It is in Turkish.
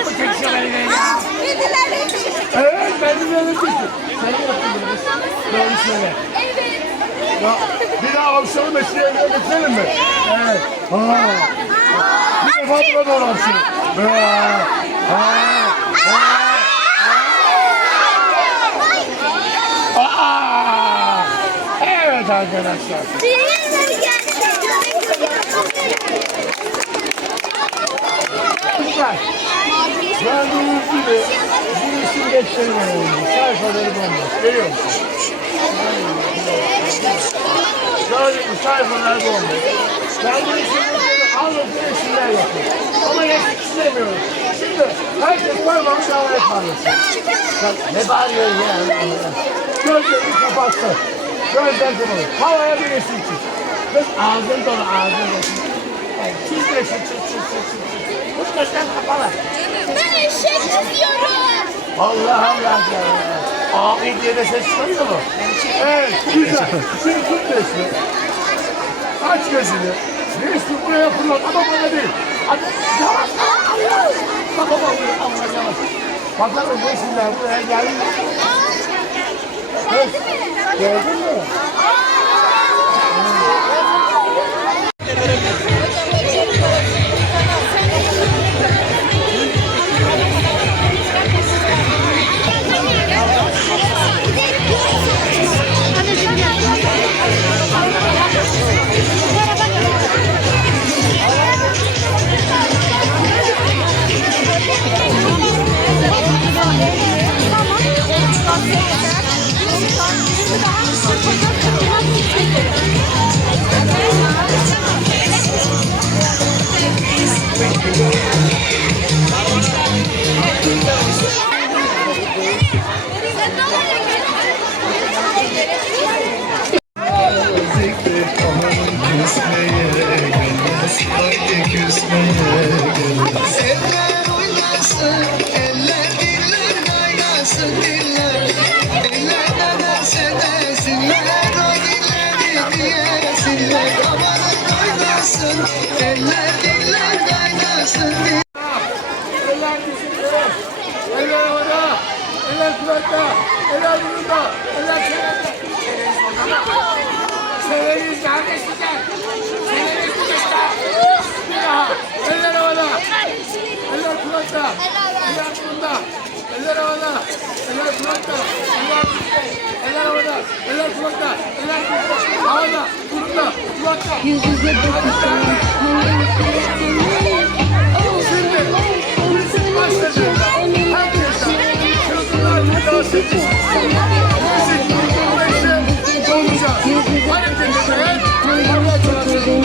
İstanbul çekişiyor beni de ya. Kedilerle çekişiyor. Evet kedilerle çekişiyor. Sen yaptın bunu. Doğru söyle. Şey evet. Ya, bir daha hapşalı meşriye getirelim mi? Evet. Ha. Bir defa buna doğru hapşalı. Ha. Ha. Ha. Aa! Evet arkadaşlar. Dinleyin beni geldi. Gördüğünüz gibi bu resim geçleri oldu. Sayfaları bomboş. Görüyor musunuz? Gördüğünüz gibi sayfalar bomboş. Ben bu resimleri anlatıp resimler yapıyorum. Ama resim istemiyorum. Şimdi herkes parmağını davaya parlasın. Bak ne bağırıyorsun ya? Gözlerini kapatsın. Gözler kapalı. Havaya bir resim çiz. Kız ağzın dolu ağzın resim. Çiz çiz çiz çiz. Kız gözler kapalı. Ben eşek istiyorum. Allah Allah ya. Abi diye de ses çıkarıyor mu? Evet, güzel. Şimdi tut resmi. Aç gözünü. Resmi buraya fırlat ama bana değil. Hadi yavaş. Allah. Bak bak bak. Allah yavaş. Bakalım resimler buraya geldi. mi? Evet. Gördün mü? to the hospital. Kulakta. Eller burunda. Eller çenede. Severiz nerede size? Severiz size. Bir daha. Eller havada. Eller kulakta. Eller burunda. Eller havada. Eller kulakta. Eller dizinde. Eller havada. Eller kulakta. Eller dizinde. Havada. Burunda. Kulakta. Yüz yüze bakışlar, Karasıcı. Bizim